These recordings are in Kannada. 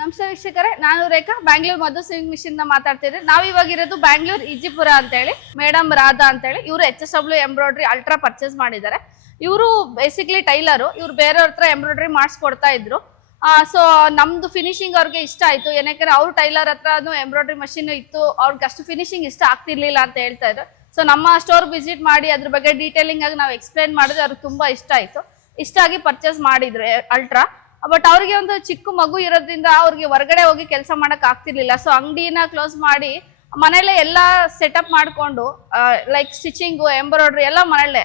ನಮಸ್ತೆ ವೀಕ್ಷಕರೇ, ನಾನು ರೇಖಾ ಬ್ಯಾಂಗ್ಳೂರ್ ಮಧು ಸಿವಿಂಗ್ ಮಿಷಿನ್ ಮಾತಾಡ್ತಿದ್ದೆ. ನಾವಿವಾಗಿರೋದು ಬ್ಯಾಂಗ್ಳೂರ್ ಇಜಿಪುರ ಅಂತ ಹೇಳಿ. ಮೇಡಮ್ ರಾಧಾ ಅಂತ ಹೇಳಿ ಇವರು HSW ಎಂಬ್ರಾಯ್ಡ್ರಿ ಅಲ್ಟ್ರಾ ಪರ್ಚೇಸ್ ಮಾಡಿದ್ದಾರೆ. ಇವರು ಬೇಸಿಕ್ಲಿ ಟೈಲರು. ಇವ್ರು ಬೇರೆಯವ್ರ ಹತ್ರ ಎಂಬ್ರಾಯ್ಡ್ರಿ ಮಾಡಿಸ್ಕೊಡ್ತಾ ಇದ್ರು. ಸೊ ನಮ್ದು ಫಿನಿಶಿಂಗ್ ಅವ್ರಿಗೆ ಇಷ್ಟ ಆಯ್ತು. ಏನಕ್ಕೆ ಅವ್ರು ಟೈಲರ್ ಹತ್ರನೂ ಎಂಬ್ರಾಯ್ಡ್ರಿ ಮಷಿನ್ ಇತ್ತು, ಅವ್ರಿಗೆ ಅಷ್ಟು ಫಿನಿಶಿಂಗ್ ಇಷ್ಟ ಆಗ್ತಿರ್ಲಿಲ್ಲ ಅಂತ ಹೇಳ್ತಾ ಇದ್ರು. ಸೊ ನಮ್ಮ ಸ್ಟೋರ್ ವಿಸಿಟ್ ಮಾಡಿ ಅದ್ರ ಬಗ್ಗೆ ಡೀಟೇಲಿಂಗ್ ಆಗಿ ನಾವು ಎಕ್ಸ್ಪ್ಲೇನ್ ಮಾಡಿದ್ರೆ ಅವ್ರಿಗೆ ತುಂಬಾ ಇಷ್ಟ ಆಯ್ತು. ಇಷ್ಟ ಆಗಿ ಪರ್ಚೇಸ್ ಮಾಡಿದ್ರು ಅಲ್ಟ್ರಾ. ಬಟ್ ಅವ್ರಿಗೆ ಒಂದು ಚಿಕ್ಕ ಮಗು ಇರೋದ್ರಿಂದ ಅವ್ರಿಗೆ ಹೊರಗಡೆ ಹೋಗಿ ಕೆಲಸ ಮಾಡಕ್ ಆಗ್ತಿರ್ಲಿಲ್ಲ. ಸೊ ಅಂಗಡಿನ ಕ್ಲೋಸ್ ಮಾಡಿ ಮನೇಲೆ ಎಲ್ಲ ಸೆಟಪ್ ಮಾಡ್ಕೊಂಡು ಲೈಕ್ ಸ್ಟಿಚಿಂಗು, ಎಂಬ್ರಾಯ್ಡ್ರಿ ಎಲ್ಲ ಮನೇಲೆ.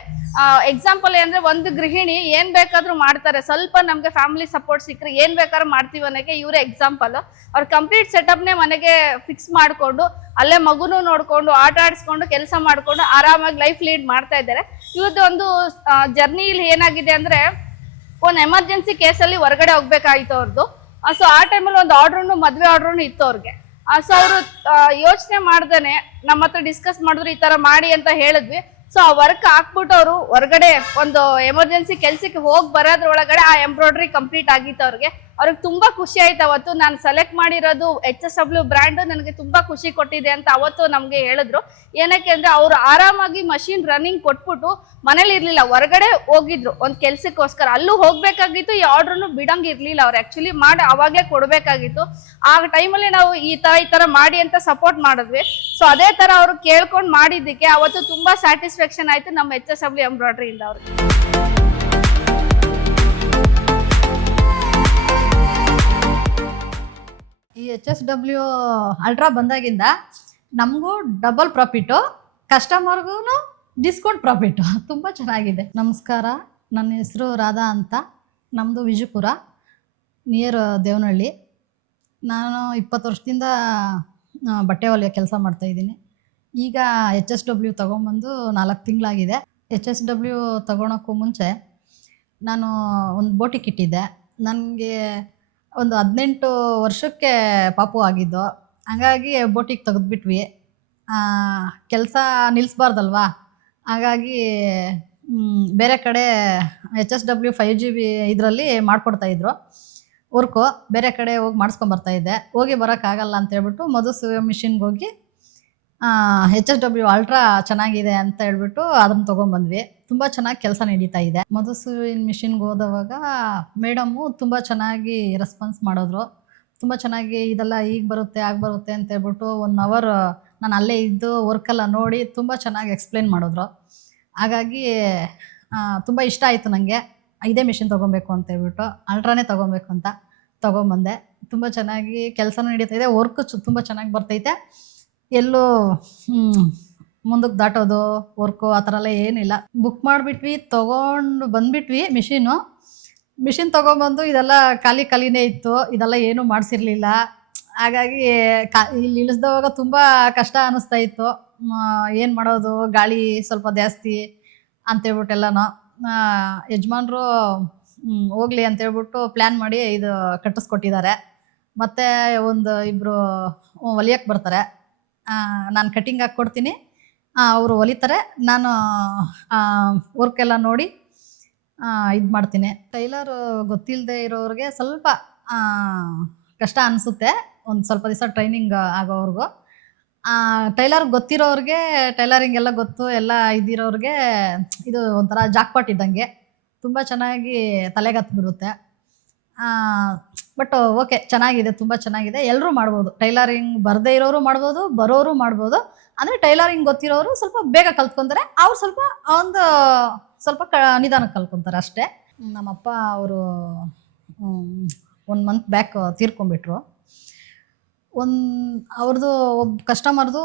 ಎಕ್ಸಾಂಪಲ್ ಅಂದ್ರೆ ಒಂದು ಗೃಹಿಣಿ ಏನ್ ಬೇಕಾದ್ರೂ ಮಾಡ್ತಾರೆ, ಸ್ವಲ್ಪ ನಮ್ಗೆ ಫ್ಯಾಮಿಲಿ ಸಪೋರ್ಟ್ ಸಿಕ್ಕರೆ ಏನ್ ಬೇಕಾದ್ರೂ ಮಾಡ್ತೀವಿ ಅನ್ನೋಕೆ ಇವರೇ ಎಕ್ಸಾಂಪಲ್. ಅವ್ರ ಕಂಪ್ಲೀಟ್ ಸೆಟಪ್ನೇ ಮನೆಗೆ ಫಿಕ್ಸ್ ಮಾಡ್ಕೊಂಡು ಅಲ್ಲೇ ಮಗುನು ನೋಡ್ಕೊಂಡು ಆಟ ಆಡಿಸ್ಕೊಂಡು ಕೆಲಸ ಮಾಡ್ಕೊಂಡು ಆರಾಮಾಗಿ ಲೈಫ್ ಲೀಡ್ ಮಾಡ್ತಾ ಇದ್ದಾರೆ. ಇವ್ರದ್ದು ಒಂದು ಜರ್ನಿಲಿ ಏನಾಗಿದೆ ಅಂದ್ರೆ, ಒಂದು ಎಮರ್ಜೆನ್ಸಿ ಕೇಸಲ್ಲಿ ಹೊರಗಡೆ ಹೋಗ್ಬೇಕಾಯ್ತು ಅವ್ರದ್ದು. ಸೊ ಆ ಟೈಮಲ್ಲಿ ಒಂದು ಆರ್ಡ್ರೂ, ಮದುವೆ ಆರ್ಡ್ರೂ ಇತ್ತು ಅವ್ರಿಗೆ. ಸೊ ಅವರು ಯೋಚನೆ ಮಾಡ್ದೇನೆ ನಮ್ಮ ಹತ್ರ ಡಿಸ್ಕಸ್ ಮಾಡಿದ್ರು, ಈ ತರ ಮಾಡಿ ಅಂತ ಹೇಳಿದ್ವಿ. ಸೊ ಆ ವರ್ಕ್ ಹಾಕ್ಬಿಟ್ಟು ಅವರು ಹೊರಗಡೆ ಒಂದು ಎಮರ್ಜೆನ್ಸಿ ಕೆಲ್ಸಕ್ಕೆ ಹೋಗಿ ಬರೋದ್ರೊಳಗಡೆ ಆ ಎಂಬ್ರಾಯ್ಡ್ರಿ ಕಂಪ್ಲೀಟ್ ಆಗಿತ್ತು ಅವ್ರಿಗೆ ತುಂಬಾ ಖುಷಿ ಆಯ್ತು. ಅವತ್ತು ನಾನು ಸೆಲೆಕ್ಟ್ ಮಾಡಿರೋದು HSW ಬ್ರ್ಯಾಂಡ್ ನನಗೆ ತುಂಬಾ ಖುಷಿ ಕೊಟ್ಟಿದೆ ಅಂತ ಅವತ್ತು ನಮ್ಗೆ ಹೇಳಿದ್ರು. ಏನಕ್ಕೆ ಅಂದ್ರೆ ಅವ್ರು ಆರಾಮಾಗಿ ಮಷಿನ್ ರನ್ನಿಂಗ್ ಕೊಟ್ಬಿಟ್ಟು ಮನೇಲಿ ಇರ್ಲಿಲ್ಲ, ಹೊರಗಡೆ ಹೋಗಿದ್ರು ಒಂದು ಕೆಲ್ಸಕ್ಕೋಸ್ಕರ. ಅಲ್ಲೂ ಹೋಗ್ಬೇಕಾಗಿತ್ತು, ಈ ಆರ್ಡ್ರನ್ನು ಬಿಡಂಗ್ ಇರ್ಲಿಲ್ಲ. ಅವ್ರು ಆಕ್ಚುಲಿ ಮಾಡಿ ಅವಾಗಲೇ ಕೊಡ್ಬೇಕಾಗಿತ್ತು. ಆ ಟೈಮಲ್ಲಿ ನಾವು ಈ ತರ ಮಾಡಿ ಅಂತ ಸಪೋರ್ಟ್ ಮಾಡಿದ್ವಿ. ಸೊ ಅದೇ ತರ ಅವ್ರು ಕೇಳ್ಕೊಂಡು ಮಾಡಿದ್ದಕ್ಕೆ ಅವತ್ತು ತುಂಬಾ ಸ್ಯಾಟಿಸ್ಫ್ಯಾಕ್ಷನ್ ಆಯ್ತು ನಮ್ಮ HSW ಎಂಬ್ರಾಯ್ಡ್ರಿ ಇಂದ ಅವ್ರಿಗೆ. ಈ HSW ಅಲ್ಟ್ರಾ ಬಂದಾಗಿಂದ ನಮಗೂ ಡಬಲ್ ಪ್ರಾಫಿಟು, ಕಸ್ಟಮರ್ಗೂ ಡಿಸ್ಕೌಂಟ್ ಪ್ರಾಫಿಟು ತುಂಬ ಚೆನ್ನಾಗಿದೆ. ನಮಸ್ಕಾರ, ನನ್ನ ಹೆಸರು ರಾಧಾ ಅಂತ. ನಮ್ಮದು ವಿಜಯಪುರ ನಿಯರ್ ದೇವನಹಳ್ಳಿ. ನಾನು 20 ವರ್ಷದಿಂದ ಬಟ್ಟೆ ಹೊಲಿಯೋ ಕೆಲಸ ಮಾಡ್ತಾಯಿದ್ದೀನಿ. ಈಗ HSW ತೊಗೊಂಬಂದು 4 ತಿಂಗಳಾಗಿದೆ. HSW ತೊಗೊಳಕ್ಕೂ ಮುಂಚೆ ನಾನು ಒಂದು ಬೋಟಿಕ್ ಇಟ್ಟಿದ್ದೆ. ನನಗೆ ಒಂದು 18 ವರ್ಷಕ್ಕೆ ಪಾಪು ಆಗಿದ್ದು. ಹಾಗಾಗಿ ಬೋಟಿಗೆ ತೆಗೆದ್ಬಿಟ್ವಿ. ಕೆಲಸ ನಿಲ್ಲಿಸ್ಬಾರ್ದಲ್ವಾ, ಹಾಗಾಗಿ ಬೇರೆ ಕಡೆ HSW 5GB ಇದರಲ್ಲಿ ಮಾಡಿಕೊಡ್ತಾಯಿದ್ರು ವರ್ಕು. ಬೇರೆ ಕಡೆ ಹೋಗಿ ಮಾಡಿಸ್ಕೊಂಬರ್ತಾಯಿದ್ದೆ. ಹೋಗಿ ಬರೋಕ್ಕಾಗಲ್ಲ ಅಂತೇಳ್ಬಿಟ್ಟು ಮಧು ಸಿವಿಂಗ್ ಮಿಷಿನ್ಗೆ ಹೋಗಿ HSW ಅಲ್ಟ್ರಾ ಚೆನ್ನಾಗಿದೆ ಅಂತ ಹೇಳ್ಬಿಟ್ಟು ಅದನ್ನು ತೊಗೊಂಬಂದ್ವಿ. ತುಂಬ ಚೆನ್ನಾಗಿ ಕೆಲಸ ನಡೀತಾ ಇದೆ. ಮಧು ಸಿವಿಂಗ್ ಮಿಷಿನ್ಗೆ ಹೋದವಾಗ ಮೇಡಮ್ಮು ತುಂಬ ಚೆನ್ನಾಗಿ ರೆಸ್ಪಾನ್ಸ್ ಮಾಡಿದ್ರು. ತುಂಬ ಚೆನ್ನಾಗಿ ಇದೆಲ್ಲ ಈಗ ಬರುತ್ತೆ ಆಗ ಬರುತ್ತೆ ಅಂತ ಹೇಳ್ಬಿಟ್ಟು 1 ಅವರ್ ನಾನು ಅಲ್ಲೇ ಇದ್ದು ವರ್ಕೆಲ್ಲ ನೋಡಿ ತುಂಬ ಚೆನ್ನಾಗಿ ಎಕ್ಸ್ಪ್ಲೇನ್ ಮಾಡಿದ್ರು. ಹಾಗಾಗಿ ತುಂಬ ಇಷ್ಟ ಆಯಿತು ನನಗೆ. ಇದೇ ಮಿಷಿನ್ ತೊಗೊಬೇಕು ಅಂತ ಹೇಳ್ಬಿಟ್ಟು ಅಲ್ಟ್ರಾನೇ ತೊಗೊಬೇಕು ಅಂತ ತೊಗೊಂಬಂದೆ. ತುಂಬ ಚೆನ್ನಾಗಿ ಕೆಲಸನೂ ನಡೀತಾ ಇದೆ, ವರ್ಕು ತುಂಬ ಚೆನ್ನಾಗಿ ಬರ್ತೈತೆ. ಎಲ್ಲೂ ಮುಂದಕ್ಕೆ ದಾಟೋದು ವರ್ಕು ಆ ಥರ ಎಲ್ಲ ಏನಿಲ್ಲ. ಬುಕ್ ಮಾಡಿಬಿಟ್ವಿ, ತೊಗೊಂಡು ಬಂದುಬಿಟ್ವಿ. ಮಿಷಿನ್ ತೊಗೊಂಬಂದು ಇದೆಲ್ಲ ಖಾಲಿನೇ ಇತ್ತು, ಇದೆಲ್ಲ ಏನೂ ಮಾಡಿಸಿರ್ಲಿಲ್ಲ. ಹಾಗಾಗಿ ಇಲ್ಲಿ ಇಳಿಸ್ದವಾಗ ತುಂಬ ಕಷ್ಟ ಅನ್ನಿಸ್ತಾ ಇತ್ತು. ಏನು ಮಾಡೋದು, ಗಾಳಿ ಸ್ವಲ್ಪ ಜಾಸ್ತಿ ಅಂತೇಳ್ಬಿಟ್ಟೆಲ್ಲನೂ ಯಜಮಾನ್ರು ಹೋಗಲಿ ಅಂತೇಳ್ಬಿಟ್ಟು ಪ್ಲ್ಯಾನ್ ಮಾಡಿ ಇದು ಕಟ್ಟಿಸ್ಕೊಟ್ಟಿದ್ದಾರೆ. ಮತ್ತು ಒಂದು 2 ಹೊಲಿಯಕ್ಕೆ ಬರ್ತಾರೆ. ನಾನು ಕಟಿಂಗ್ ಹಾಕ್ಕೊಡ್ತೀನಿ, ಅವರು ಹೊಲಿತಾರೆ. ನಾನು ವರ್ಕೆಲ್ಲ ನೋಡಿ ಇದು ಮಾಡ್ತೀನಿ. ಟೈಲರ್ ಗೊತ್ತಿಲ್ಲದೆ ಇರೋರಿಗೆ ಸ್ವಲ್ಪ ಕಷ್ಟ ಅನಿಸುತ್ತೆ, ಒಂದು ಸ್ವಲ್ಪ ದಿವಸ ಟ್ರೈನಿಂಗ್ ಆಗೋವ್ರಿಗೂ. ಟೈಲರ್ ಗೊತ್ತಿರೋರಿಗೆ, ಟೈಲರಿಂಗ್ ಎಲ್ಲ ಗೊತ್ತು ಎಲ್ಲ ಇದ್ದಿರೋರಿಗೆ ಇದು ಒಂಥರ ಜಾಕ್ಪಾಟ್ ಇದ್ದಂಗೆ, ತುಂಬ ಚೆನ್ನಾಗಿ ತಲೆಗೆ ಹತ್ಬಿಡುತ್ತೆ. ಬಟ್ ಓಕೆ, ಚೆನ್ನಾಗಿದೆ, ತುಂಬ ಚೆನ್ನಾಗಿದೆ. ಎಲ್ಲರೂ ಮಾಡ್ಬೋದು. ಟೈಲರಿಂಗ್ ಬರದೇ ಇರೋರು ಮಾಡ್ಬೋದು, ಬರೋರು ಮಾಡ್ಬೋದು. ಅಂದರೆ ಟೈಲರಿಂಗ್ ಗೊತ್ತಿರೋರು ಸ್ವಲ್ಪ ಬೇಗ ಕಲ್ತ್ಕೊತಾರೆ, ಅವ್ರು ಸ್ವಲ್ಪ ನಿಧಾನಕ್ಕೆ ಕಲ್ತ್ಕೊತಾರೆ ಅಷ್ಟೇ. ನಮ್ಮಪ್ಪ ಅವರು 1 ಮಂತ್ ಬ್ಯಾಕ್ ತೀರ್ಕೊಂಡ್ಬಿಟ್ರು. ಅವ್ರದ್ದು ಒಬ್ಬ ಕಸ್ಟಮರ್ದು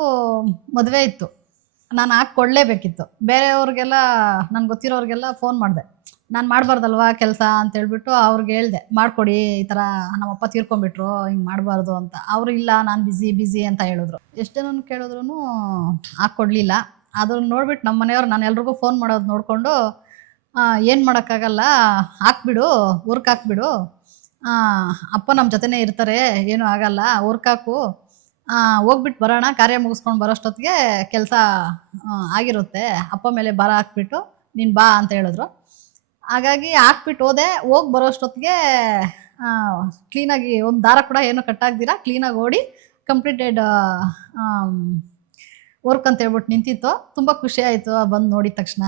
ಮದುವೆ ಇತ್ತು, ನಾನು ಹಾಕ್ಕೊಡ್ಲೇಬೇಕಿತ್ತು. ಬೇರೆಯವ್ರಿಗೆಲ್ಲ, ನನಗೆ ಗೊತ್ತಿರೋರಿಗೆಲ್ಲ ಫೋನ್ ಮಾಡಿದೆ, ನಾನು ಮಾಡಬಾರ್ದಲ್ವಾ ಕೆಲಸ ಅಂತೇಳ್ಬಿಟ್ಟು ಅವ್ರಿಗೆ ಹೇಳಿದೆ, ಮಾಡಿಕೊಡಿ, ಈ ಥರ ನಮ್ಮಪ್ಪ ತೀರ್ಕೊಂಡ್ಬಿಟ್ರು, ಹಿಂಗೆ ಮಾಡಬಾರ್ದು ಅಂತ. ಅವರು ಇಲ್ಲ, ನಾನು ಬಿಸಿ ಅಂತ ಹೇಳಿದ್ರು. ಎಷ್ಟು ಜನನ ಕೇಳಿದ್ರು ಹಾಕ್ಕೊಡ್ಲಿಲ್ಲ. ಅದನ್ನು ನೋಡ್ಬಿಟ್ಟು ನಮ್ಮ ಮನೆಯವ್ರು ನಾನು ಎಲ್ರಿಗೂ ಫೋನ್ ಮಾಡೋದು ನೋಡಿಕೊಂಡು, ಏನು ಮಾಡೋಕ್ಕಾಗಲ್ಲ, ಹಾಕ್ಬಿಡು, ವರ್ಕ್ ಹಾಕ್ಬಿಡು, ಅಪ್ಪ ನಮ್ಮ ಜೊತೆನೇ ಇರ್ತಾರೆ, ಏನೂ ಆಗಲ್ಲ, ವರ್ಕ್ ಹಾಕು, ಹೋಗ್ಬಿಟ್ಟು ಬರೋಣ, ಕಾರ್ಯ ಮುಗಿಸ್ಕೊಂಡು ಬರೋಷ್ಟೊತ್ತಿಗೆ ಕೆಲಸ ಆಗಿರುತ್ತೆ, ಅಪ್ಪ ಮೇಲೆ ಭಾರ ಹಾಕ್ಬಿಟ್ಟು ನೀನು ಬಾ ಅಂತ ಹೇಳಿದ್ರು. ಹಾಗಾಗಿ ಹಾಕ್ಬಿಟ್ಟು ಹೋದೆ. ಹೋಗಿ ಬರೋಷ್ಟೊತ್ತಿಗೆ ಕ್ಲೀನಾಗಿ ಒಂದು ದಾರ ಕೂಡ ಏನು ಕಟ್ಟಾಗ್ದಿರ ಕ್ಲೀನಾಗಿ ಓಡಿ ಕಂಪ್ಲೀಟೆಡ್ ವರ್ಕ್ ಅಂತ ಹೇಳ್ಬಿಟ್ಟು ನಿಂತಿತ್ತು. ತುಂಬ ಖುಷಿ ಆಯಿತು ಬಂದು ನೋಡಿದ ತಕ್ಷಣ.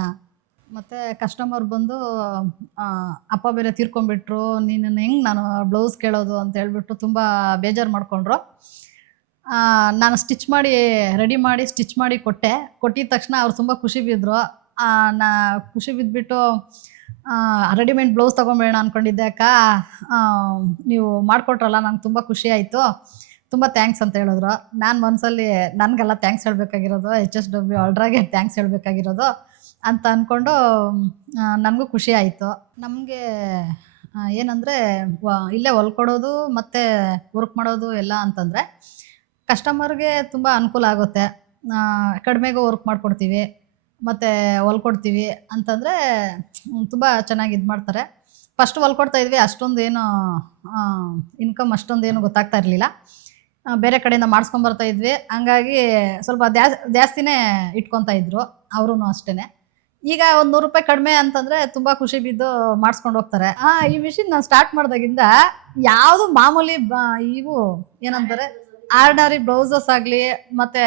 ಮತ್ತು ಕಸ್ಟಮರ್ ಬಂದು ಅಪ್ಪ ಬೇರೆ ತೀರ್ಕೊಂಡ್ಬಿಟ್ರು, ನೀನು ಹೆಂಗೆ ನಾನು ಬ್ಲೌಸ್ ಕೇಳೋದು ಅಂತ ಹೇಳ್ಬಿಟ್ಟು ತುಂಬ ಬೇಜಾರು ಮಾಡಿಕೊಂಡ್ರು. ನಾನು ಸ್ಟಿಚ್ ಮಾಡಿ ರೆಡಿ ಮಾಡಿ ಸ್ಟಿಚ್ ಮಾಡಿ ಕೊಟ್ಟಿದ ತಕ್ಷಣ ಅವ್ರು ತುಂಬ ಖುಷಿ ಬಿದ್ದರು. ನಾ ಖುಷಿ ಬಿದ್ದುಬಿಟ್ಟು ರೆಡಿಮೇಡ್ ಬ್ಲೌಸ್ ತೊಗೊಂಬೇಡ ಅಂದ್ಕೊಂಡಿದ್ದೆ ಅಕ್ಕ, ನೀವು ಮಾಡಿಕೊಟ್ರಲ್ಲ ನಂಗೆ ತುಂಬ ಖುಷಿ ಆಯಿತು, ತುಂಬ ಥ್ಯಾಂಕ್ಸ್ ಅಂತ ಹೇಳಿದ್ರು. ನಾನು ಮನಸ್ಸಲ್ಲಿ ನನಗೆಲ್ಲ ಥ್ಯಾಂಕ್ಸ್ ಹೇಳಬೇಕಾಗಿರೋದು, HSW ಅಲ್ಟ್ರಾಗೆ ಥ್ಯಾಂಕ್ಸ್ ಹೇಳಬೇಕಾಗಿರೋದು ಅಂತ ಅಂದ್ಕೊಂಡು ನನಗೂ ಖುಷಿ ಆಯಿತು. ನಮಗೆ ಏನಂದರೆ ಇಲ್ಲೇ ಹೊಲ್ಕೊಡೋದು ಮತ್ತು ವರ್ಕ್ ಮಾಡೋದು ಎಲ್ಲ ಅಂತಂದರೆ ಕಸ್ಟಮರ್ಗೆ ತುಂಬ ಅನುಕೂಲ ಆಗುತ್ತೆ. ಕಡಿಮೆಗೂ ವರ್ಕ್ ಮಾಡಿಕೊಡ್ತೀವಿ ಮತ್ತು ಹೊಲ್ಕೊಡ್ತೀವಿ ಅಂತಂದರೆ ತುಂಬ ಚೆನ್ನಾಗಿ ಇದು ಮಾಡ್ತಾರೆ. ಫಸ್ಟ್ ಹೊಲ್ಕೊಡ್ತಾಯಿದ್ವಿ, ಅಷ್ಟೊಂದು ಏನು ಇನ್ಕಮ್ ಅಷ್ಟೊಂದೇನು ಗೊತ್ತಾಗ್ತಾ ಇರಲಿಲ್ಲ. ಬೇರೆ ಕಡೆಯಿಂದ ಮಾಡಿಸ್ಕೊಂಬರ್ತಾಯಿದ್ವಿ, ಹಂಗಾಗಿ ಸ್ವಲ್ಪ ಜಾಸ್ತಿನೇ ಇಟ್ಕೊತಾ ಇದ್ರು ಅವರು ಅಷ್ಟೇ. ಈಗ ಒಂದು 100 ರೂಪಾಯಿ ಕಡಿಮೆ ಅಂತಂದರೆ ತುಂಬ ಖುಷಿ ಬಿದ್ದು ಮಾಡಿಸ್ಕೊಂಡು ಹೋಗ್ತಾರೆ. ಈ ಮಿಷಿನ್ ನಾನು ಸ್ಟಾರ್ಟ್ ಮಾಡಿದಾಗಿಂದ ಯಾವುದು ಮಾಮೂಲಿ ಇವು ಏನಂತಾರೆ ಆರ್ಡಿನರಿ ಬ್ಲೌಸಸ್ ಆಗಲಿ ಮತ್ತು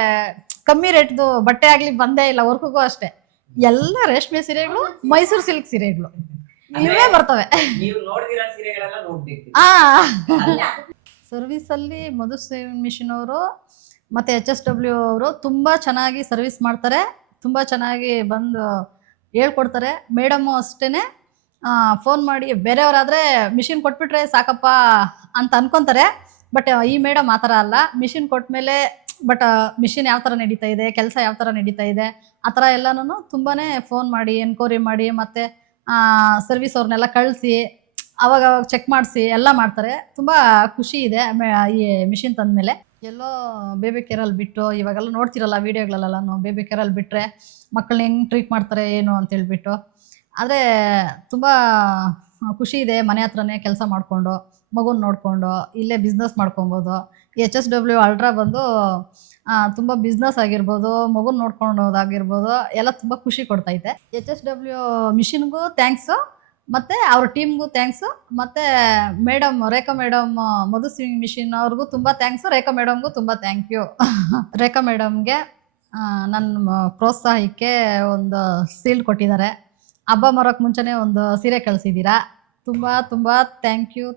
ಕಮ್ಮಿ ರೇಟ್ದು ಬಟ್ಟೆ ಆಗಲಿ ಬಂದೇ ಇಲ್ಲ. ವರ್ಕ್ಗೂ ಅಷ್ಟೇ ಎಲ್ಲ ರೇಷ್ಮೆ ಸೀರೆಗಳು, ಮೈಸೂರು ಸಿಲ್ಕ್ ಸೀರೆಗಳು ಇವೇ ಬರ್ತವೆ. ಸರ್ವಿಸಲ್ಲಿ ಮಧು ಸೇವಿಂಗ್ ಮಿಷಿನ್ ಅವರು ಮತ್ತು HSW ಅವರು ತುಂಬ ಚೆನ್ನಾಗಿ ಸರ್ವಿಸ್ ಮಾಡ್ತಾರೆ, ತುಂಬ ಚೆನ್ನಾಗಿ ಬಂದು ಹೇಳ್ಕೊಡ್ತಾರೆ. ಮೇಡಮ್ಮು ಅಷ್ಟೇ ಫೋನ್ ಮಾಡಿ ಬೇರೆಯವರಾದರೆ ಮಿಷಿನ್ ಕೊಟ್ಬಿಟ್ರೆ ಸಾಕಪ್ಪ ಅಂತ ಅನ್ಕೊತಾರೆ. ಬಟ್ ಈ ಮೇಡಮ್ ಆ ಥರ ಅಲ್ಲ, ಮಿಷಿನ್ ಕೊಟ್ಮೇಲೆ ಬಟ್ ಮಿಷಿನ್ ಯಾವ ಥರ ನಡೀತಾ ಇದೆ, ಕೆಲಸ ಯಾವ ಥರ ನಡೀತಾ ಇದೆ ಆ ಥರ ಎಲ್ಲನೂ ತುಂಬಾ ಫೋನ್ ಮಾಡಿ ಎನ್ಕ್ವೈರಿ ಮಾಡಿ ಮತ್ತು ಸರ್ವಿಸ್ ಅವ್ರನ್ನೆಲ್ಲ ಕಳಿಸಿ ಅವಾಗ ಚೆಕ್ ಮಾಡಿಸಿ ಎಲ್ಲ ಮಾಡ್ತಾರೆ. ತುಂಬ ಖುಷಿ ಇದೆ ಈ ಮಿಷಿನ್ ತಂದಮೇಲೆ. ಎಲ್ಲೋ ಬೇಬಿ ಕೇರಲ್ಲಿ ಬಿಟ್ಟು ಇವಾಗೆಲ್ಲ ನೋಡ್ತಿರಲ್ಲ ವೀಡಿಯೋಗಳಲ್ಲೆಲ್ಲ ಬೇಬಿ ಕೇರಲ್ಲಿ ಬಿಟ್ಟರೆ ಮಕ್ಕಳನ್ನ ಹೆಂಗೆ ಟ್ರೀಟ್ ಮಾಡ್ತಾರೆ ಏನು ಅಂತೇಳ್ಬಿಟ್ಟು. ಆದರೆ ತುಂಬ ಖುಷಿ ಇದೆ, ಮನೆ ಹತ್ರನೇ ಕೆಲಸ ಮಾಡಿಕೊಂಡು ಮಗುನ ನೋಡಿಕೊಂಡು ಇಲ್ಲೇ ಬಿಸ್ನೆಸ್ ಮಾಡ್ಕೊಬೋದು. HSW ಅಲ್ಟ್ರಾ ಬಂದು ತುಂಬ ಬಿಸ್ನೆಸ್ ಆಗಿರ್ಬೋದು, ಮಗುನ ನೋಡ್ಕೊಂಡೋದಾಗಿರ್ಬೋದು ಎಲ್ಲ ತುಂಬ ಖುಷಿ ಕೊಡ್ತೈತೆ. HSW ಮಿಷಿನ್ಗೂ ಥ್ಯಾಂಕ್ಸು ಮತ್ತು ಅವ್ರ ಟೀಮ್ಗೂ ಥ್ಯಾಂಕ್ಸು, ಮತ್ತು ಮೇಡಮ್ ರೇಖಾ ಮೇಡಮ್ ಮಧು ಸೇವಿಂಗ್ ಮಿಷಿನ್ ಅವ್ರಿಗೂ ತುಂಬ ಥ್ಯಾಂಕ್ಸು, ರೇಖಾ ಮೇಡಮ್ಗೂ ತುಂಬ ಥ್ಯಾಂಕ್ ಯು. ರೇಖಾ ಮೇಡಮ್ಗೆ ನನ್ನ ಪ್ರೋತ್ಸಾಹಕ್ಕೆ ಒಂದು ಸೀಲ್ಡ್ ಕೊಟ್ಟಿದ್ದಾರೆ. ಹಬ್ಬ ಮರೋಕ್ಕೆ ಮುಂಚೆನೇ ಒಂದು ಸೀರೆ ಕಳಿಸಿದ್ದೀರಾ, ತುಂಬ ತುಂಬ ಥ್ಯಾಂಕ್ ಯು.